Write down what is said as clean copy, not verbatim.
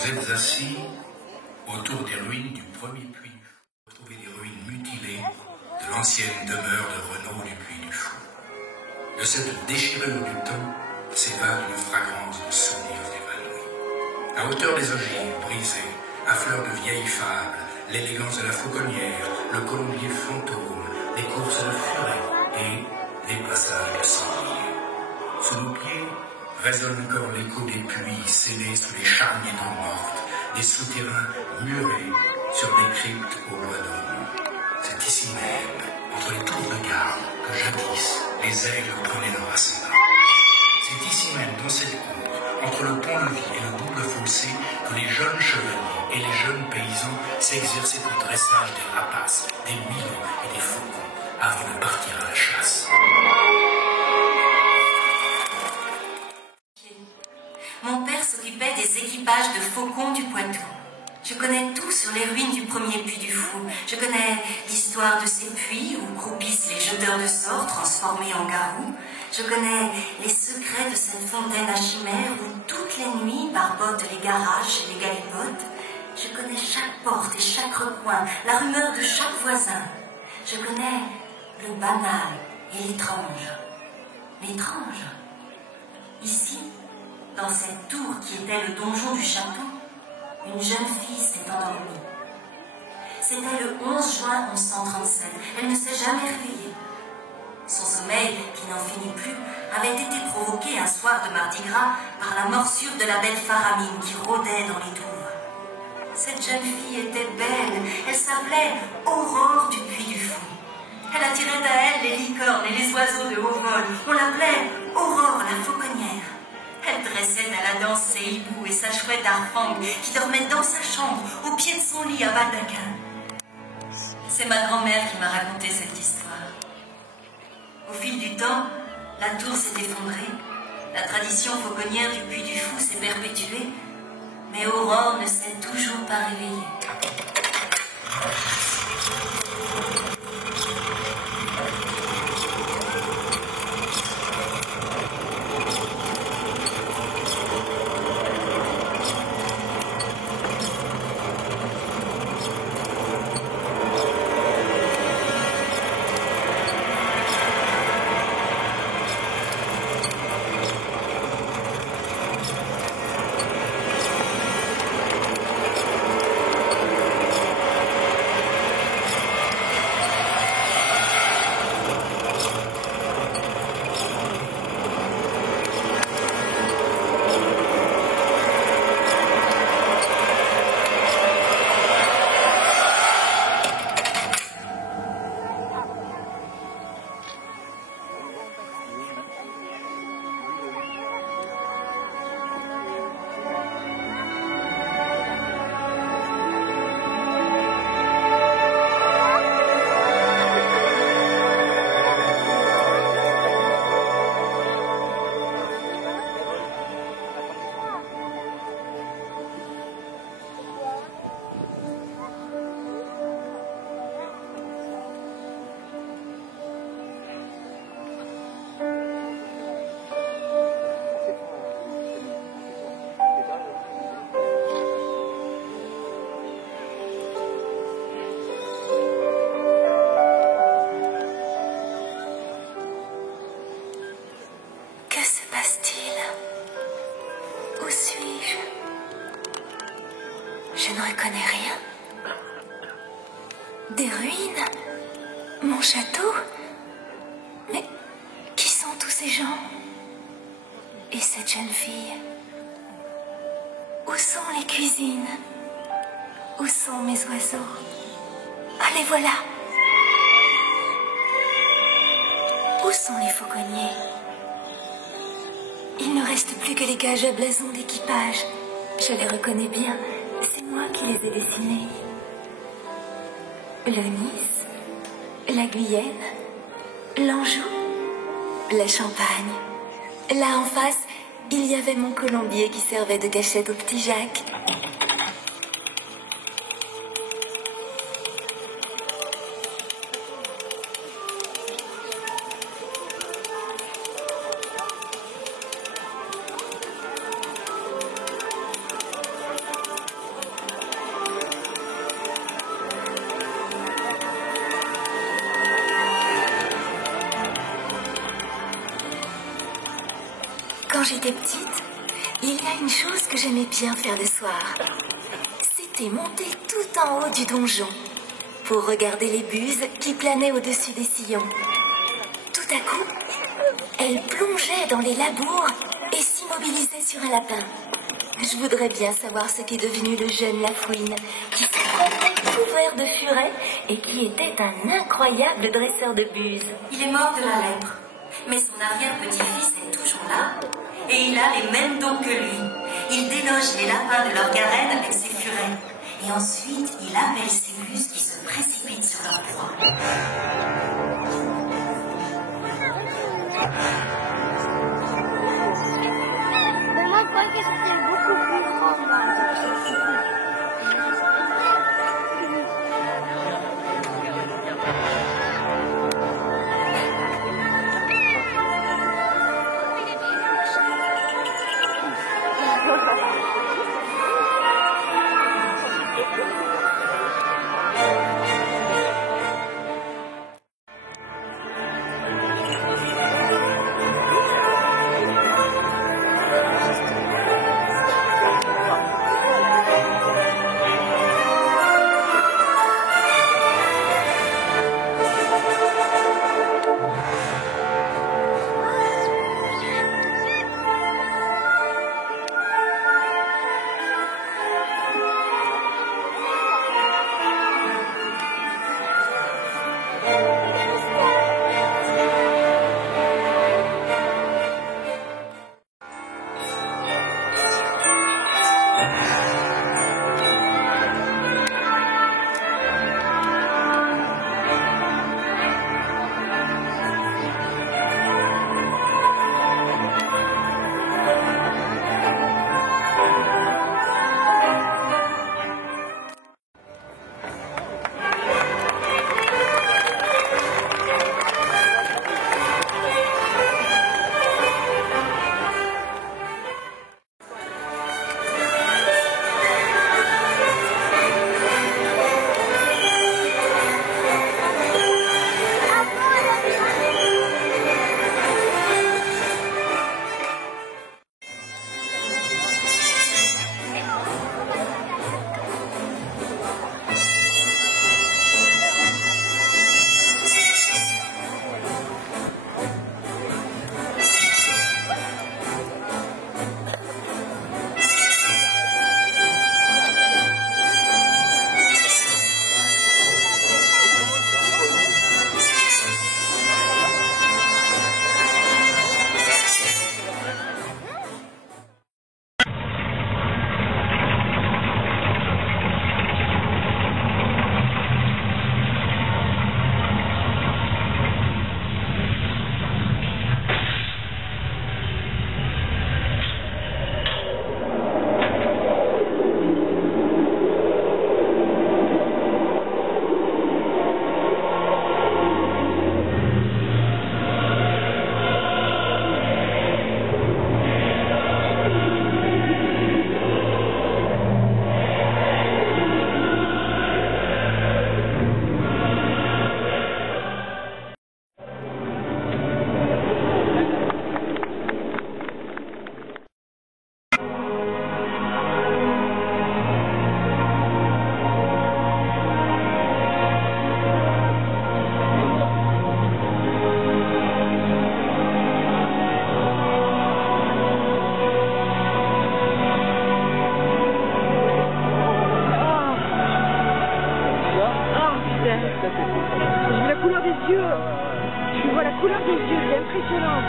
Vous êtes assis autour des ruines du premier puits du Fou. Vous trouvez des ruines mutilées de l'ancienne demeure de Renaud du Puy du Fou. De cette déchirure du temps s'évade une fragrance de souvenirs évanouis. À hauteur des ogives brisées, à fleur de vieilles fables, l'élégance de la fauconnière, le colombier fantôme, les courses de furet et les passages de sangliers. Sous nos pieds résonne encore l'écho des pluies scellées sous les charniers d'eau morte, des souterrains murés sur des cryptes au bois dormant. C'est ici même, entre les tours de garde, que jadis les aigles prenaient leur ascendant. C'est ici même, dans cette cour, entre le pont-levis et le double fossé, que les jeunes chevaliers et les jeunes paysans s'exerçaient au dressage des rapaces, des milans et des faucons, avant de partir à la chasse. Mon père s'occupait des équipages de faucons du Poitou. Je connais tout sur les ruines du premier puits du Fou. Je connais l'histoire de ces puits où croupissent les jeteurs de sorts transformés en garous. Je connais les secrets de cette fontaine à chimère où toutes les nuits barbotent les garages et les galipotes. Je connais chaque porte et chaque recoin, la rumeur de chaque voisin. Je connais le banal et l'étrange. L'étrange. Ici, dans cette tour qui était le donjon du château, une jeune fille s'est endormie. C'était le 11 juin 1137. Elle ne s'est jamais réveillée. Son sommeil, qui n'en finit plus, avait été provoqué un soir de Mardi Gras par la morsure de la belle Faramine qui rôdait dans les douves. Cette jeune fille était belle. Elle s'appelait Aurore du Puy du Fou. Elle attirait à elle les licornes et les oiseaux de haut vol. On l'appelait Aurore la fauconnière. Elle dressait à la danse ses hiboux et sa chouette Arfang qui dormait dans sa chambre, au pied de son lit à baldaquin. C'est ma grand-mère qui m'a raconté cette histoire. Au fil du temps, la tour s'est effondrée, la tradition fauconnière du Puy du Fou s'est perpétuée, mais Aurore ne s'est toujours pas réveillée. Je ne reconnais rien. Des ruines? Mon château? Mais qui sont tous ces gens? Et cette jeune fille? Où sont les cuisines? Où sont mes oiseaux? Ah, les voilà! Où sont les fauconniers? Il ne reste plus que les cages à blason d'équipage. Je les reconnais bien. C'est moi qui les ai dessinés. Le Nice, la Guyenne, l'Anjou, la Champagne. Là en face, il y avait mon colombier qui servait de cachette au petit Jacques. j'étais petite, il y a une chose que j'aimais bien faire le soir. C'était monter tout en haut du donjon pour regarder les buses qui planaient au-dessus des sillons. Tout à coup, elles plongeaient dans les labours et s'immobilisaient sur un lapin. Je voudrais bien savoir ce qu'est devenu le jeune Lafouine, qui se promenait couvert de furet et qui était un incroyable dresseur de buses. Il est mort de la lèpre, mais son arrière-petit-fils est toujours là, et il a les mêmes dons que lui. Il déloge les lapins de leur garenne avec ses furets, et ensuite il appelle ses buses qui se précipitent sur leur proie. Maman croyait que c'était beaucoup plus grand. J'ai vu la couleur des yeux. Je vois la couleur des yeux, c'est impressionnant.